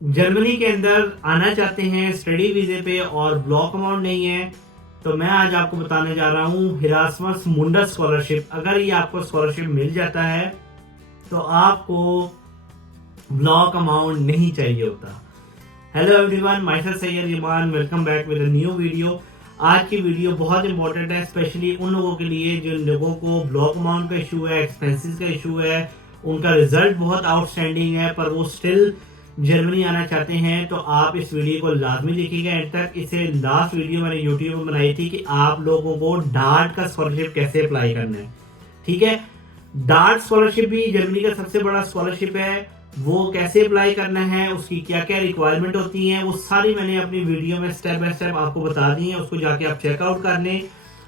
Germany के अंदर आना चाहते हैं स्टडी वीजे पे और ब्लॉक अमाउंट नहीं है, तो मैं आज आपको बताने जा रहा हूँ हिरासमस मुंडस स्कॉलरशिप। अगर ये आपको स्कॉलरशिप मिल जाता है तो आपको ब्लॉक अमाउंट नहीं चाहिए होता। Hello everyone, myself Syed Iman, welcome back with a new video. आज की वीडियो बहुत इंपॉर्टेंट है, स्पेशली उन लोगों के लिए जिन लोगों को ब्लॉक अमाउंट का इशू है, एक्सपेंसेस का इशू है, उनका रिजल्ट बहुत आउटस्टैंडिंग है पर वो स्टिल जर्मनी आना चाहते हैं। तो आप इस वीडियो को लाजमी देखिएगा एंड तक। इसे लास्ट वीडियो मैंने यूट्यूब पर बनाई थी कि आप लोगों को डार्ट का स्कॉलरशिप कैसे अप्लाई करना है। ठीक है, डार्ट स्कॉलरशिप भी जर्मनी का सबसे बड़ा स्कॉलरशिप है। वो कैसे अप्लाई करना है, उसकी क्या क्या रिक्वायरमेंट होती है, वो सारी मैंने अपनी वीडियो में स्टेप बाय स्टेप आपको बता दी है। उसको जाके आप चेकआउट कर लें।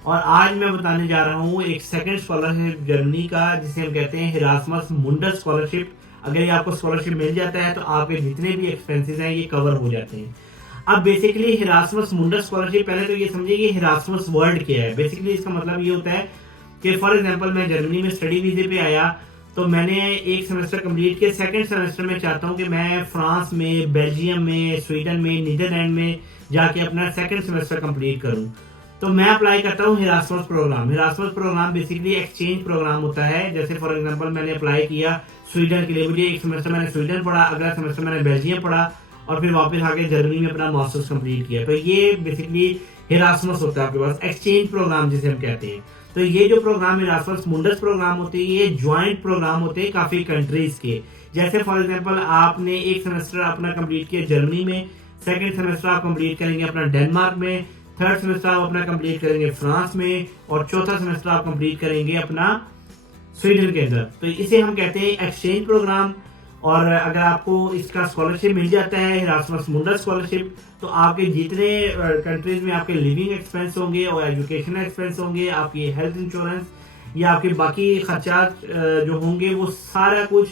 और आज मैं बताने जा रहा हूँ एक सेकंड स्कॉलरशिप जर्मनी का, जिसे हम कहते हैं हिरासमस मुंडस स्कॉलरशिप। अगर ये आपको स्कॉलरशिप मिल जाता है तो आपके जितने भी एक्सपेंसेस हैं ये कवर हो जाते हैं। अब बेसिकली हिरासमस मुंडस स्कॉलरशिप, पहले तो ये समझिए कि हिरासमस वर्ड क्या है। बेसिकली इसका मतलब ये होता है कि फॉर एग्जांपल मैं जर्मनी में स्टडी वीजे पे आया, तो मैंने एक सेमेस्टर कंप्लीट किया। सेकंड सेमेस्टर में चाहता हूँ कि मैं फ्रांस में, बेल्जियम में, स्वीडन में, नीदरलैंड में जाके अपना सेकंड सेमेस्टर कंप्लीट करूँ। तो मैं अप्लाई करता हूँ Erasmus program. Erasmus program basically exchange program होता है। जैसे फॉर एग्जांपल मैंने अप्लाई किया स्वीडन के लिए, मुझे एक सेमेस्टर मैंने स्वीडन पढ़ा, अगला सेमेस्टर मैंने बेल्जियम पढ़ा और फिर वापस आके जर्मनी में अपना मास्टर्स कंप्लीट किया। तो ये बेसिकली हिरासमस होता है आपके पास, एक्सचेंज प्रोग्राम जिसे हम कहते हैं। तो ये जो प्रोग्राम हिरासमस मुंडस प्रोग्राम होते हैं, ये ज्वाइंट प्रोग्राम होते हैं काफी कंट्रीज के। जैसे फॉर एग्जांपल आपने एक सेमेस्टर अपना कंप्लीट किया जर्मनी में, सेकंड सेमेस्टर आप कंप्लीट करेंगे अपना डेनमार्क में, थर्ड सेमेस्टर आप अपना कंप्लीट करेंगे फ्रांस में और चौथा सेमेस्टर आप कंप्लीट करेंगे अपना स्वीडन के अंदर। तो इसे हम कहते हैं एक्सचेंज प्रोग्राम। और अगर आपको इसका स्कॉलरशिप मिल जाता है हिरासमस मुंडस स्कॉलरशिप, तो आपके जितने कंट्रीज में आपके लिविंग एक्सपेंस होंगे और एजुकेशनल एक्सपेंस होंगे, आपकी हेल्थ इंश्योरेंस या आपके बाकी खर्चा जो होंगे, वो सारा कुछ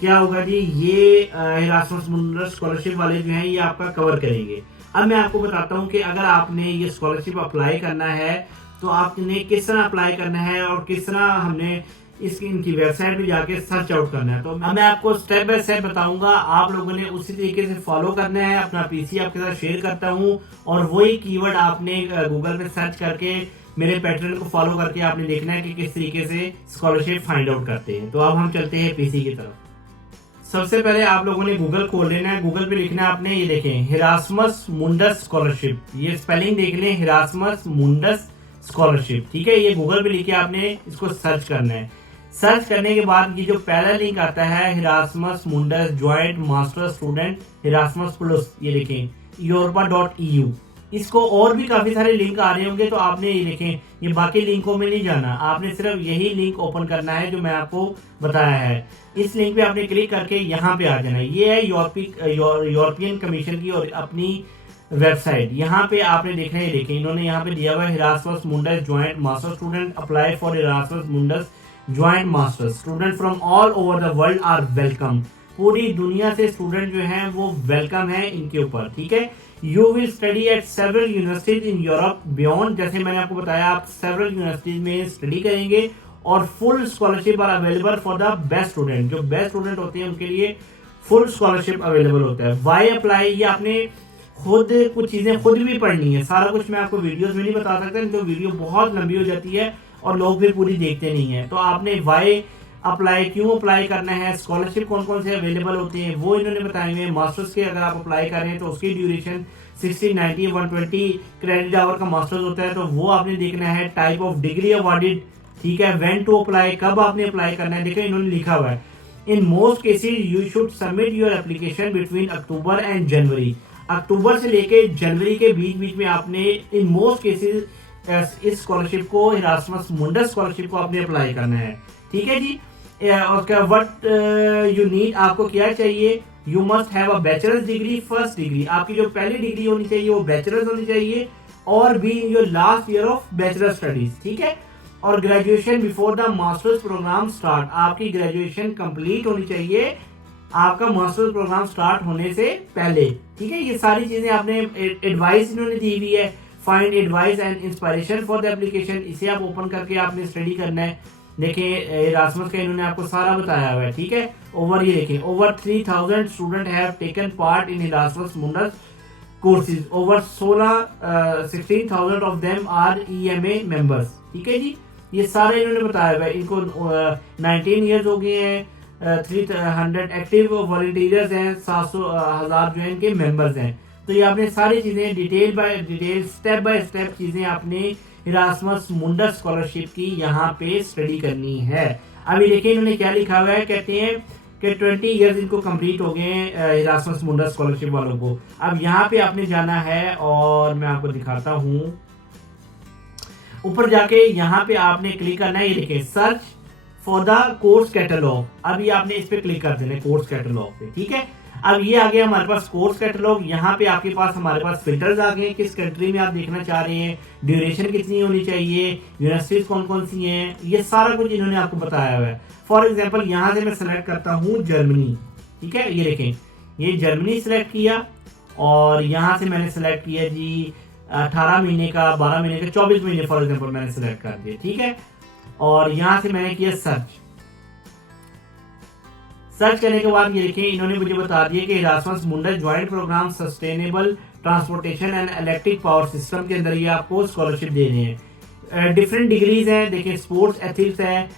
क्या होगा जी, ये हिरासमस मुंडस स्कॉलरशिप वाले जो हैं ये आपका कवर करेंगे। अब मैं आपको बताता हूँ कि अगर आपने ये स्कॉलरशिप अप्लाई करना है तो आपने किस तरह अप्लाई करना है और किस तरह हमने इनकी वेबसाइट पे जाके सर्च आउट करना है। तो अब मैं आपको स्टेप बाय स्टेप बताऊंगा, आप लोगों ने उसी तरीके से फॉलो करना है। अपना पीसी आपके साथ शेयर करता हूँ और वही कीवर्ड आपने गूगल पे सर्च करके मेरे पैटर्न को फॉलो करके आपने देखना है कि किस तरीके से स्कॉलरशिप फाइंड आउट करते हैं। तो अब हम चलते हैं पीसी की तरफ। सबसे पहले आप लोगों ने गूगल खोल लेना है। गूगल पे लिखना है आपने, ये देखें हिरासमस मुंडस स्कॉलरशिप, ये स्पेलिंग देख लें, हिरासमस मुंडस स्कॉलरशिप। ठीक है, ये गूगल पे लिखे आपने इसको सर्च करना है। सर्च करने के बाद ये जो पहला लिंक आता है Erasmus Mundus joint master student हिरासमस plus, ये देखें यूरोपा.eu। इसको और भी काफी सारे लिंक आ रहे होंगे, तो आपने ये देखें, ये बाकी लिंकों में नहीं जाना, आपने सिर्फ यही लिंक ओपन करना है जो मैं आपको बताया है। इस लिंक पे आपने क्लिक करके यहाँ पे आ जाना है। ये है यूरोपियन कमीशन की और अपनी वेबसाइट। यहाँ पे आपने देखना है, देखें इन्होंने यहाँ पे दिया हुआ है Erasmus Mundus joint master student apply for Erasmus Mundus joint masters student from all over the world are welcome. पूरी दुनिया से स्टूडेंट जो हैं वो वेलकम है इनके ऊपर। ठीक है, you will study eight several universities in Europe beyond, जैसे मैंने आपको बताया आप सेवरल यूनिवर्सिटीज में स्टडी करेंगे और full scholarship are available for the best student. जो बेस्ट स्टूडेंट होते हैं उनके लिए फुल स्कॉलरशिप अवेलेबल होता है। वाई अप्लाई, ये आपने खुद कुछ चीजें खुद भी पढ़नी है। सारा कुछ मैं आपको वीडियोस में नहीं बता सकता, जो वीडियो बहुत लंबी हो जाती है और लोग फिर पूरी देखते नहीं है। तो आपने वाई अप्लाई, क्यों अप्लाई करना है, स्कॉलरशिप कौन कौन से अवेलेबल होते हैं वो इन्होंने बताए हुए हैं। मास्टर्स के अगर आप अप्लाई कर रहे हैं तो उसकी ड्यूरेशन 60, 90, 120 क्रेडिट आवर का मास्टर्स होता है, तो वो आपने देखना है। टाइप ऑफ डिग्री अवॉर्डेड, ठीक है, व्हेन टू अप्लाई, कब आपने अप्लाई करना है, देखिए इन्होंने लिखा हुआ है in most cases you should submit your application between October and January. अक्टूबर से लेके जनवरी के बीच बीच में आपने इन मोस्ट केसेज इस स्कॉलरशिप को, हिरासमस मुंडस स्कॉलरशिप को आपने अप्लाई करना है। ठीक है जी, व्हाट यू नीड, आपको क्या चाहिए, you must have a bachelors degree, first degree, आपकी जो पहली डिग्री होनी चाहिए वो बैचलर्स होनी चाहिए और be in your last year of bachelor studies. ठीक है, और graduation before the masters program start, आपकी ग्रेजुएशन कंप्लीट होनी चाहिए आपका मास्टर्स प्रोग्राम स्टार्ट होने से पहले। ठीक है, ये सारी चीजें आपने, एडवाइस इन्होंने दी हुई है, find advice and inspiration for the application, इसे आप ओपन करके आपने स्टडी करना है। देखिए इरास्मस का इन्होंने आपको सारा बताया हुआ है, ठीक है। ओवर ये देखें, over 3000 student have taken part in Erasmus Mundus courses, over 16,000 of them are EMA members, ठीक है जी। ये सारे इन्होंने बताया हुआ है। इनको 19 ईयर्स हो गए हैं, 300 एक्टिव वॉलंटियर्स हैं, 700,000 जो है इनके मेंबर्स हैं। तो ये आपने सारी चीजें detail by detail step by step चीजें आपने इरास्मस मुंडस स्कॉलरशिप की यहाँ पे स्टडी करनी है। अभी देखिए इन्होंने क्या लिखा हुआ है, कहते हैं कि 20 ईयर्स इनको कंप्लीट हो गए हैं इरास्मस मुंडस स्कॉलरशिप वालों को। अब यहाँ पे आपने जाना है और मैं आपको दिखाता हूँ, ऊपर जाके यहाँ पे आपने क्लिक करना है, ये देखिए search for the course catalogue. अब ये आपने इस पे क्लिक कर देना है कोर्स कैटलॉग पे, ठीक है। अब ये आ गया हमारे पास कोर्स कैटलॉग। यहाँ पे आपके पास हमारे पास फिल्टर्स आ गए, किस कंट्री में आप देखना चाह रहे हैं, ड्यूरेशन कितनी होनी चाहिए, यूनिवर्सिटीज कौन कौन सी हैं, ये सारा कुछ इन्होंने आपको बताया हुआ है। फॉर एग्जाम्पल यहाँ से मैं सेलेक्ट करता हूँ जर्मनी, ठीक है। ये देखें, ये जर्मनी सेलेक्ट किया और यहाँ से मैंने सेलेक्ट किया जी 18 महीने का, 12 महीने का, 24 महीने फॉर एग्जाम्पल मैंने सेलेक्ट कर दिया, ठीक है। और यहाँ से मैंने किया सर्च करने के बाद ये देखिए इन्होंने मुझे बता दिया कि Erasmus Mundus joint programme sustainable transportation and electric power system के अंदर ये आपको स्कॉलरशिप दे रहे हैं। डिफरेंट डिग्रीज हैं, देखिए स्पोर्ट्स एथिक्स है,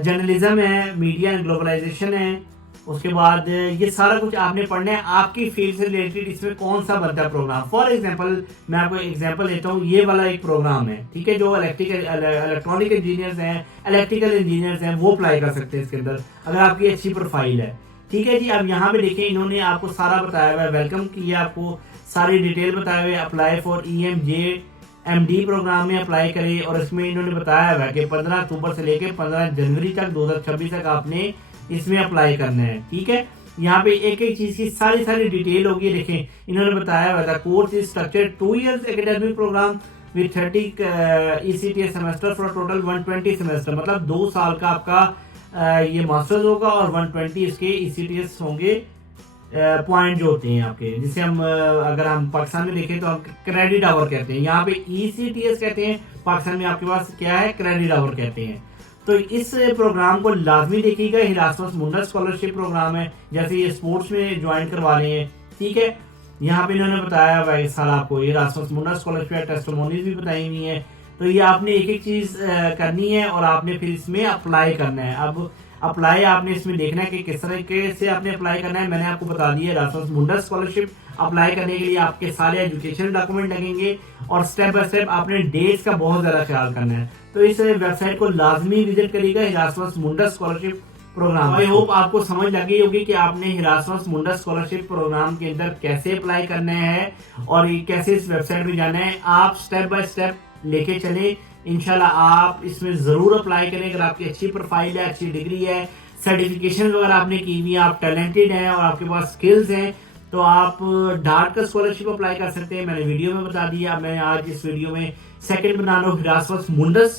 जर्नलिज्म है, मीडिया एंड ग्लोबलाइजेशन है। उसके बाद ये सारा कुछ आपने पढ़ना है, आपकी फील्ड से रिलेटेड इसमें कौन सा बनता है प्रोग्राम। फॉर एग्जांपल मैं आपको एग्जांपल देता हूँ, ये वाला एक प्रोग्राम है, ठीक है, जो इलेक्ट्रॉनिक इंजीनियर्स हैं, इलेक्ट्रिकल इंजीनियर्स हैं, वो अप्लाई कर सकते हैं इसके अंदर अगर आपकी अच्छी प्रोफाइल है, ठीक है जी। अब यहाँ पे देखिए इन्होंने आपको सारा बताया हुआ है, वेलकम किया, आपको सारी डिटेल बताया हुआ है। अप्लाई फॉर EMJMD प्रोग्राम में अप्लाई करें और इसमें इन्होंने बताया हुआ है कि 15 अक्टूबर से लेकर 15 जनवरी तक 2026 तक आपने इसमें अप्लाई करना है, ठीक है। यहाँ पे एक एक चीज की सारी डिटेल होगी। देखें इन्होंने बताया हुआ था, course is structured 2 years academic program with 30 ECTS semester for total 120 semester, मतलब 2 साल का आपका ये मास्टर्स होगा और 120 इसके ECTS होंगे पॉइंट जो होते हैं आपके, जिसे हम अगर हम पाकिस्तान में देखें तो हम क्रेडिट आवर कहते हैं, यहाँ पे ECTS कहते हैं, पाकिस्तान में आपके पास क्या है, क्रेडिट आवर कहते हैं। तो इस प्रोग्राम को लाजमी देखिएगा, इरास्मस मुंडस स्कॉलरशिप प्रोग्राम है, जैसे ये स्पोर्ट्स में ज्वाइन करवा रहे हैं, ठीक है। यहाँ पे इन्होंने बताया भाई साल आपको इरास्मस मुंडस स्कॉलरशिप टेस्टिमोनीज भी बताई हुई है। तो ये आपने एक एक चीज करनी है और आपने फिर इसमें अप्लाई करना है। अब अप्लाई आपने इसमें देखना है कि किस तरीके से आपने अप्लाई करना है। मैंने आपको बता दिया इरास्मस मुंडस स्कॉलरशिप अप्लाई करने के लिए आपके सारे एजुकेशन डॉक्यूमेंट लगेंगे और स्टेप बाय स्टेप आपने डेट्स का बहुत ज्यादा ख्याल करना है। तो इस वेबसाइट को लाजमी विजिट करिएगा, Erasmus Mundus scholarship programme. I hope आपको समझ लगी होगी कि आपने इरास्मस मुंडस स्कॉलरशिप प्रोग्राम के अंदर कैसे अप्लाई करना है और कैसे इस वेबसाइट में जाना है। आप स्टेप बाय स्टेप लेके चले, इंशाल्लाह आप इसमें जरूर अप्लाई करें। अगर आपकी अच्छी प्रोफाइल है, अच्छी डिग्री है, सर्टिफिकेशन वगैरह आपने की हुई है, आप टैलेंटेड हैं और आपके पास स्किल्स हैं, तो आप डार्ट का स्कॉलरशिप अप्लाई कर सकते हैं। मैंने वीडियो में बता दिया। मैं आज इस वीडियो में सेकंड बना रहा हूँ इरास्मस मुंडस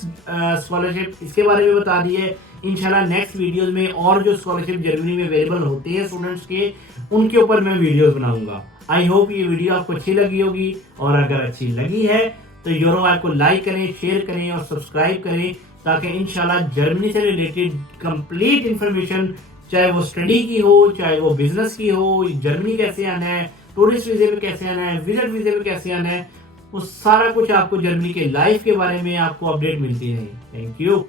स्कॉलरशिप, इसके बारे में बता दिए। इंशाल्लाह नेक्स्ट वीडियोस में और जो स्कॉलरशिप जर्मनी में अवेलेबल होते हैं स्टूडेंट्स के, उनके ऊपर मैं वीडियोस बनाऊंगा। आई होप ये वीडियो आपको अच्छी लगी होगी, और अगर अच्छी लगी है तो यूरो ऐप को लाइक करें, शेयर करें और सब्सक्राइब करें, ताकि इंशाल्लाह जर्मनी से रिलेटेड कंप्लीट इंफॉर्मेशन, चाहे वो स्टडी की हो, चाहे वो बिजनेस की हो, जर्मनी कैसे आना है, टूरिस्ट वीजे पे कैसे आना है, विजिट वीजे पे कैसे आना है, वो सारा कुछ आपको जर्मनी के लाइफ के बारे में आपको अपडेट मिलती है। Thank you.